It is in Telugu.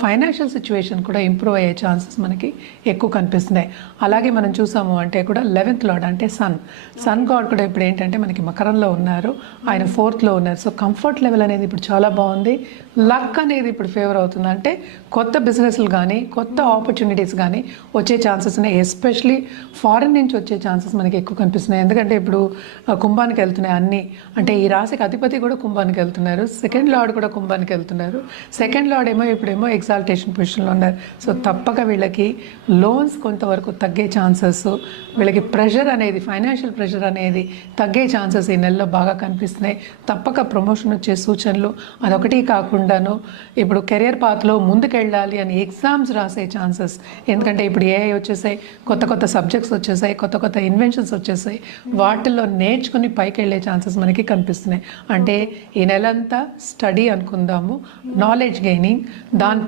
ఫైనాన్షియల్ సిచ్యువేషన్ కూడా ఇంప్రూవ్ అయ్యే ఛాన్సెస్ మనకి ఎక్కువ కనిపిస్తున్నాయి. అలాగే మనం చూసాము అంటే కూడా 11th లార్డ్ అంటే సన్ గాడ్ కూడా ఇప్పుడు ఏంటంటే మనకి మకరంలో ఉన్నారు, ఆయన 4th ఉన్నారు. సో కంఫర్ట్ లెవెల్ అనేది ఇప్పుడు చాలా బాగుంది. లక్ అనేది ఇప్పుడు ఫేవర్ అవుతుంది. అంటే కొత్త బిజినెస్లు కానీ కొత్త ఆపర్చునిటీస్ కానీ వచ్చే ఛాన్సెస్ ఉన్నాయి. ఎస్పెషలీ ఫారిన్ నుంచి వచ్చే ఛాన్సెస్ మనకి ఎక్కువ కనిపిస్తున్నాయి. ఎందుకంటే ఇప్పుడు కుంభానికి వెళ్తున్నాయి అన్నీ. అంటే ఈ రాశికి అధిపతి కూడా కుంభానికి వెళ్తున్నారు, సెకండ్ లార్డ్ కూడా కుంభానికి వెళ్తున్నారు. సెకండ్ లార్డ్ ఏమో ఇప్పుడేమో ఎగ్జాల్టేషన్ పొజిషన్లో ఉన్నారు. సో తప్పక వీళ్ళకి లోన్స్ కొంతవరకు తగ్గే ఛాన్సెస్, వీళ్ళకి ప్రెషర్ అనేది ఫైనాన్షియల్ ప్రెషర్ అనేది తగ్గే ఛాన్సెస్ ఈ నెలలో బాగా కనిపిస్తున్నాయి. తప్పక ప్రమోషన్ వచ్చే సూచనలు. అదొకటి కాకుండాను ఇప్పుడు కెరియర్ పాత్లో ముందుకెళ్ళాలి అని ఎగ్జామ్స్ రాసే ఛాన్సెస్. ఎందుకంటే ఇప్పుడు ఏఐ వచ్చేసాయి, కొత్త కొత్త సబ్జెక్ట్స్ వచ్చేసాయి, కొత్త కొత్త ఇన్వెన్షన్స్ వచ్చేసాయి. వాటిల్లో నేర్చుకుని పైకి వెళ్ళే ఛాన్సెస్ మనకి కనిపిస్తున్నాయి. అంటే ఈ నెలంతా స్టడీ అనుకుందాము, నాలెడ్జ్ గెయినింగ్, దాని